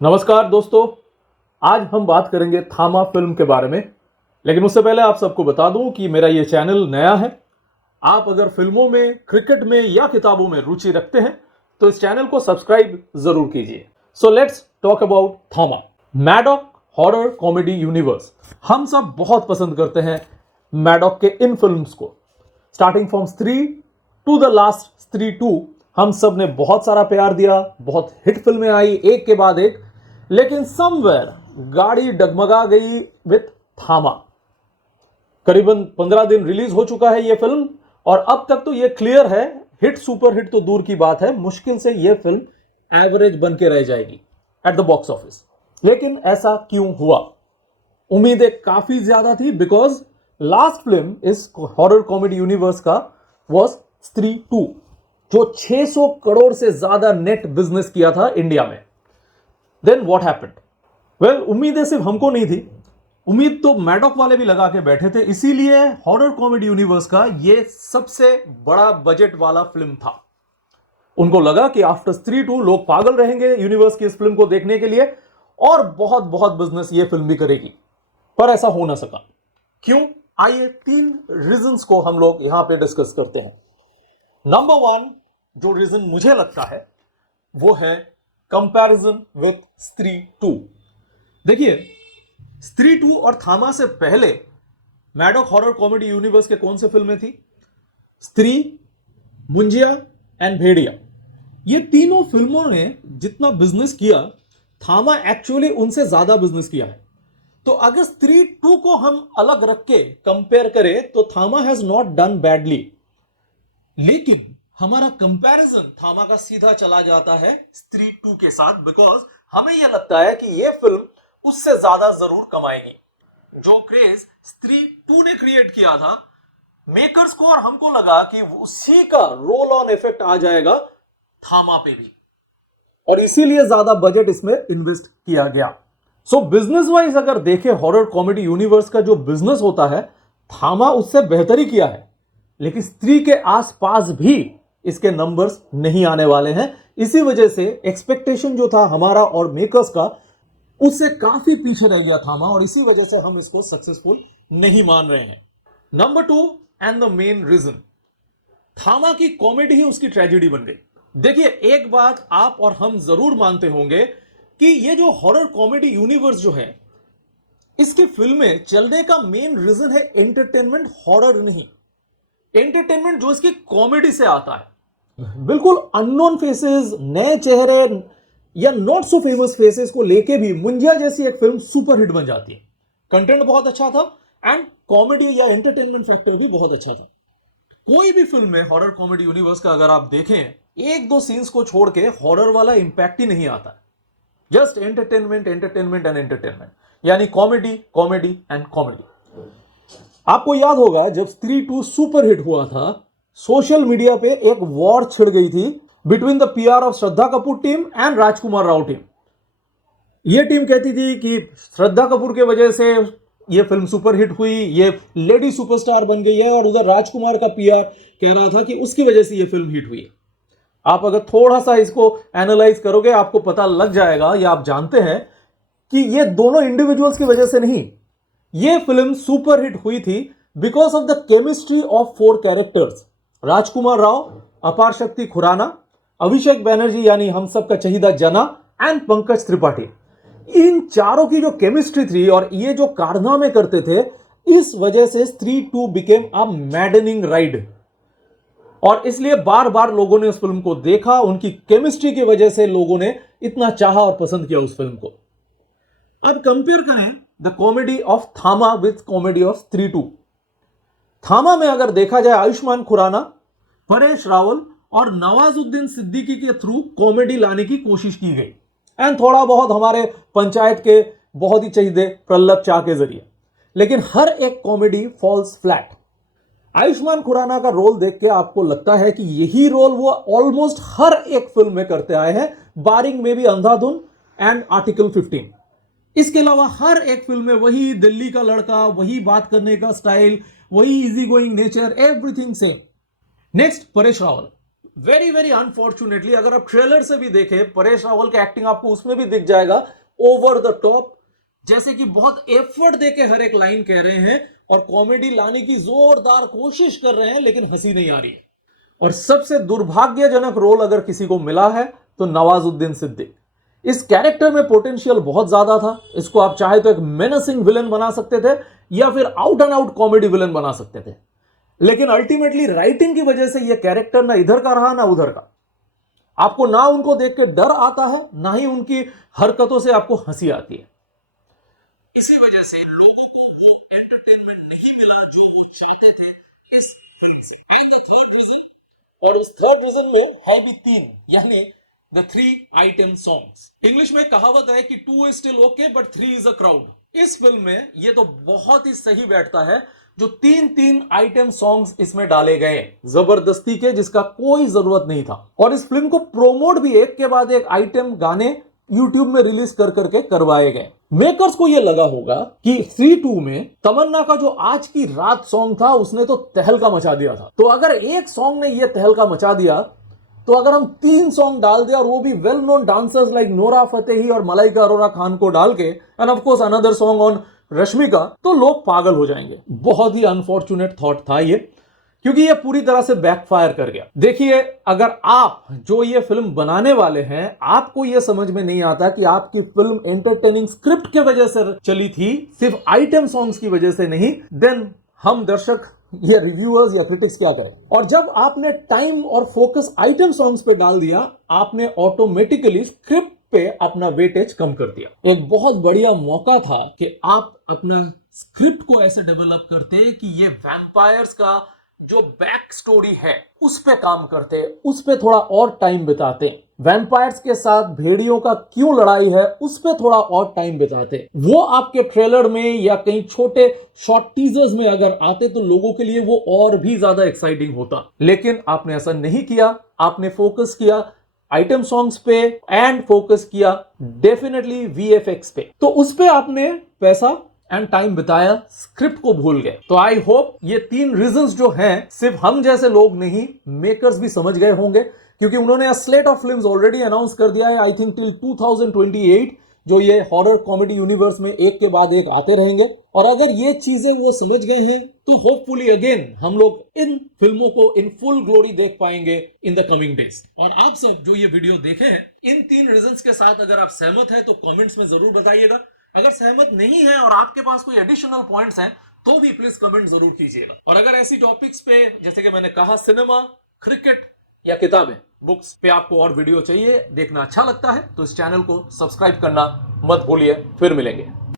नमस्कार दोस्तों, आज हम बात करेंगे थामा फिल्म के बारे में। लेकिन उससे पहले आप सबको बता दूं कि मेरा ये चैनल नया है। आप अगर फिल्मों में, क्रिकेट में या किताबों में रुचि रखते हैं तो इस चैनल को सब्सक्राइब जरूर कीजिए। सो लेट्स टॉक अबाउट थामा। Maddock horror comedy universe. हम सब बहुत पसंद करते हैं मैडॉक के इन फिल्म्स को। स्टार्टिंग फ्रॉम स्त्री टू द लास्ट स्त्री 2, हम सब ने बहुत सारा प्यार दिया, बहुत हिट फिल्में आई एक के बाद एक। लेकिन समवेयर गाड़ी डगमगा गई विथ थामा। करीबन 15 दिन रिलीज हो चुका है यह फिल्म और अब तक तो यह क्लियर है, हिट सुपर हिट तो दूर की बात है, मुश्किल से यह फिल्म एवरेज बन के रह जाएगी एट द बॉक्स ऑफिस। लेकिन ऐसा क्यों हुआ? उम्मीदें काफी ज्यादा थी बिकॉज लास्ट फिल्म इस हॉरर कॉमेडी यूनिवर्स का वॉज स्त्री 2, जो 600 करोड़ से ज्यादा नेट बिजनेस किया था इंडिया में। Then what happened? वेल, उम्मीदें सिर्फ हमको नहीं थी, उम्मीद तो मैडॉक वाले भी लगा के बैठे थे। इसीलिए हॉरर कॉमेडी यूनिवर्स का यह सबसे बड़ा बजट वाला फिल्म था। उनको लगा कि आफ्टर स्त्री 2 लोग पागल रहेंगे यूनिवर्स की इस फिल्म को देखने के लिए और बहुत बहुत बिजनेस ये फिल्म भी करेगी। पर ऐसा हो ना सका। क्यों? आइए 3 रीजंस को हम लोग यहां पे डिस्कस करते हैं। नंबर 1 जो रीजन मुझे लगता है वो है कंपैरिजन विथ स्त्री 2। देखिए, स्त्री 2 और थामा से पहले मैडॉक हॉरर कॉमेडी यूनिवर्स के कौन से फिल्में थी? स्त्री, मुंजिया एंड भेड़िया। ये तीनों फिल्मों ने जितना बिजनेस किया, थामा एक्चुअली उनसे ज्यादा बिजनेस किया है। तो अगर स्त्री 2 को हम अलग रख के कंपेयर करें तो थामा हैज नॉट डन बैडली। लेकिन हमारा कंपैरिजन थामा का सीधा चला जाता है स्त्री 2 के साथ, बिकॉज हमें यह लगता है कि यह फिल्म उससे ज्यादा जरूर कमाएगी। जो क्रेज स्त्री 2 ने क्रिएट किया था मेकर्स को, और हमको लगा कि उसी का रोल ऑन इफेक्ट आ जाएगा थामा पे भी, और इसीलिए ज्यादा बजट इसमें इन्वेस्ट किया गया। सो बिजनेस वाइज अगर देखें हॉरर कॉमेडी यूनिवर्स का जो बिजनेस होता है, थामा उससे बेहतर ही किया है। लेकिन स्त्री के आसपास भी इसके नंबर्स नहीं आने वाले हैं। इसी वजह से एक्सपेक्टेशन जो था हमारा और मेकर्स का, उससे काफी पीछे रह गया थामा, और इसी वजह से हम इसको सक्सेसफुल नहीं मान रहे हैं। Number 2 and the main reason, Thamma की कॉमेडी ही उसकी ट्रेजेडी बन गई। देखिए, एक बात आप और हम जरूर मानते होंगे कि ये जो हॉरर कॉमेडी यूनिवर्स जो है, इसकी फिल्में चलने का मेन रीजन है एंटरटेनमेंट, हॉरर नहीं। एंटरटेनमेंट जो इसकी कॉमेडी से आता है, बिल्कुल अननोन फेसेस, नए चेहरे या नॉट सो फेमस फेसेस को लेके भी मुंजिया जैसी एक फिल्म सुपर हिट बन जाती है। कंटेंट बहुत अच्छा था एंड कॉमेडी या एंटरटेनमेंट फैक्टर भी बहुत अच्छा था। कोई भी फिल्म में हॉरर कॉमेडी यूनिवर्स का अगर आप देखें, 1-2 सीन्स को छोड़ के हॉरर वाला इंपैक्ट ही नहीं आता। Just entertainment, entertainment and entertainment, यानी कॉमेडी, कॉमेडी एंड कॉमेडी। आपको याद होगा जब स्त्री 2 सुपर हिट हुआ था, सोशल मीडिया पे एक वॉर छिड़ गई थी between the PR of Shraddha Kapoor team and Rajkumar Rao team. ये टीम कहती थी कि श्रद्धा कपूर के वजह से ये फिल्म सुपर हिट हुई, ये लेडी सुपरस्टार बन गई है, और उधर राजकुमार का पीआर कह रहा था कि उसकी वजह से ये फिल्म हिट हुई है। आप अगर थोड़ा सा इसको एनालाइज करोगे, आपको पता लग जाएगा, या आप जानते हैं कि ये दोनों इंडिविजुअल्स की वजह से नहीं, ये फिल्म सुपर हिट हुई थी because of the chemistry of 4 characters. Rajkummar Rao, Aparshakti Khurana, अभिषेक बैनर्जी यानी हम सब का चहीदा जना एंड पंकज त्रिपाठी। इन चारों की जो केमिस्ट्री थी और ये जो कारनामे करते थे, इस वजह से स्त्री 2 बिकेम अ मैडनिंग राइड। और इसलिए बार बार लोगों ने उस फिल्म को देखा, उनकी केमिस्ट्री की वजह से लोगों ने इतना चाहा और पसंद किया उस फिल्म को। अब कंपेयर करें द कॉमेडी ऑफ थामा विथ कॉमेडी ऑफ स्त्री 2। थामा में अगर देखा जाए, आयुष्मान खुराना, परेश रावल और नवाजुद्दीन सिद्दीकी के थ्रू कॉमेडी लाने की कोशिश की गई, एंड थोड़ा बहुत हमारे पंचायत के बहुत ही चहीदे प्रल्लभ चा के जरिए। लेकिन हर एक comedy falls flat. Ayushmann Khurrana का रोल देख के आपको लगता है कि यही रोल वो ऑलमोस्ट हर एक फिल्म में करते आए हैं, बारिंग में भी अंधाधुन एंड आर्टिकल 15। इसके अलावा हर एक फिल्म में वही दिल्ली का लड़का, वही बात करने का स्टाइल, वही easy going nature, everything same. Next, Paresh Rawal. Very very unfortunately अगर आप ट्रेलर से भी देखें, परेश रावल का एक्टिंग आपको उसमें भी दिख जाएगा ओवर द टॉप, जैसे कि बहुत एफर्ट देके हर एक लाइन कह रहे हैं और कॉमेडी लाने की जोरदार कोशिश कर रहे हैं, लेकिन हंसी नहीं आ रही है। और सबसे दुर्भाग्यजनक रोल अगर किसी को मिला है तो नवाजुद्दीन सिद्दीकी। इस कैरेक्टर में पोटेंशियल बहुत ज्यादा था। इसको आप चाहे तो एक मेनसिंग विलन बना सकते थे या फिर out and out comedy villain बना सकते थे, लेकिन अल्टीमेटली राइटिंग की वजह से यह कैरेक्टर ना इधर का रहा ना उधर का। आपको ना उनको देख के डर आता है, ना ही उनकी हरकतों से आपको हंसी आती है। इसी वजह से लोगों को वो एंटरटेनमेंट नहीं मिला जो वो चाहते थे इस फिल्म से। एंड द थर्ड रीजन, और उस थर्ड रीजन में है भी तीन, यानी द 3 आइटम सॉन्ग्स। इंग्लिश में कहावत है कि 2 is still okay but 3 is a crowd। इस फिल्म में ये तो बहुत ही सही बैठता है जो 3 आइटम सॉन्ग्स इसमें डाले गए जबरदस्ती के, जिसका कोई जरूरत नहीं था। और इस फिल्म को प्रोमोट भी एक के बाद एक आइटम गाने YouTube में रिलीज कर करके करवाए गए। मेकर्स को यह लगा होगा कि 3-2 में तमन्ना का जो आज की रात सॉन्ग था उसने तो तहलका मचा दिया था, तो अगर एक सॉन्ग ने यह तहलका मचा दिया तो अगर हम 3 सॉन्ग डाल दे और वो भी well known dancers like Nora Fatehi और मलाइका अरोरा खान को डाल के, end of course another song on Rashmika, तो लोग पागल हो जाएंगे। बहुत ही अनफॉर्चुनेट थॉट था ये, क्योंकि ये पूरी तरह से बैकफायर कर गया। देखिए, अगर आप जो ये फिल्म बनाने वाले हैं, आपको ये समझ में नहीं आता कि आपकी फिल्म एंटरटेनिंग स्क्रिप्ट के वजह से चली थी, सिर्फ आइटम सॉन्ग्स की वजह से नहीं, देन हम दर्शक या रिव्यूअर्स या क्रिटिक्स क्या करें। और जब आपने टाइम और फोकस आइटम सॉन्ग्स पे डाल दिया, आपने ऑटोमेटिकली स्क्रिप्ट पे अपना वेटेज कम कर दिया। एक बहुत बढ़िया मौका था कि आप अपना स्क्रिप्ट को ऐसे डेवलप करते कि ये वैम्पायर्स का जो बैक स्टोरी है उस पे काम करते, उस पे थोड़ा और टाइम बिताते, वैम्पायर्स के साथ भेड़ियों का क्यों लड़ाई है उस पे थोड़ा और टाइम बिताते। वो आपके ट्रेलर में या कहीं छोटे शॉर्ट टीजर्स में अगर आते तो लोगों के लिए वो और भी ज्यादा एक्साइटिंग होता, लेकिन आपने ऐसा नहीं किया। आपने फोकस किया आइटम सॉन्ग्स पे एंड फोकस किया डेफिनेटली वीएफएक्स पे, तो उस पे आपने पैसा एंड टाइम बिताया, स्क्रिप्ट को भूल गए। तो आई होप ये 3 रीजंस जो हैं सिर्फ हम जैसे लोग नहीं, मेकर्स भी समझ गए होंगे, क्योंकि उन्होंने slate of films already announce कर दिया है। आई थिंक टिल 2028 जो ये हॉरर कॉमेडी यूनिवर्स में एक के बाद एक आते रहेंगे। और अगर ये चीजें वो समझ गए हैं तो होपफुली अगेन हम लोग इन फिल्मों को इन फुल ग्लोरी देख पाएंगे इन द कमिंग डेज। और आप सब जो ये वीडियो देखे हैं, इन 3 रीजंस के साथ अगर आप सहमत हैं तो कमेंट्स में जरूर बताइएगा। अगर सहमत नहीं है और आपके पास कोई एडिशनल पॉइंट्स हैं तो भी प्लीज कमेंट जरूर कीजिएगा। और अगर ऐसी टॉपिक्स पे, जैसे कि मैंने कहा, सिनेमा, क्रिकेट या किताबें, बुक्स पे आपको और वीडियो चाहिए, देखना अच्छा लगता है तो इस चैनल को सब्सक्राइब करना मत भूलिए। फिर मिलेंगे।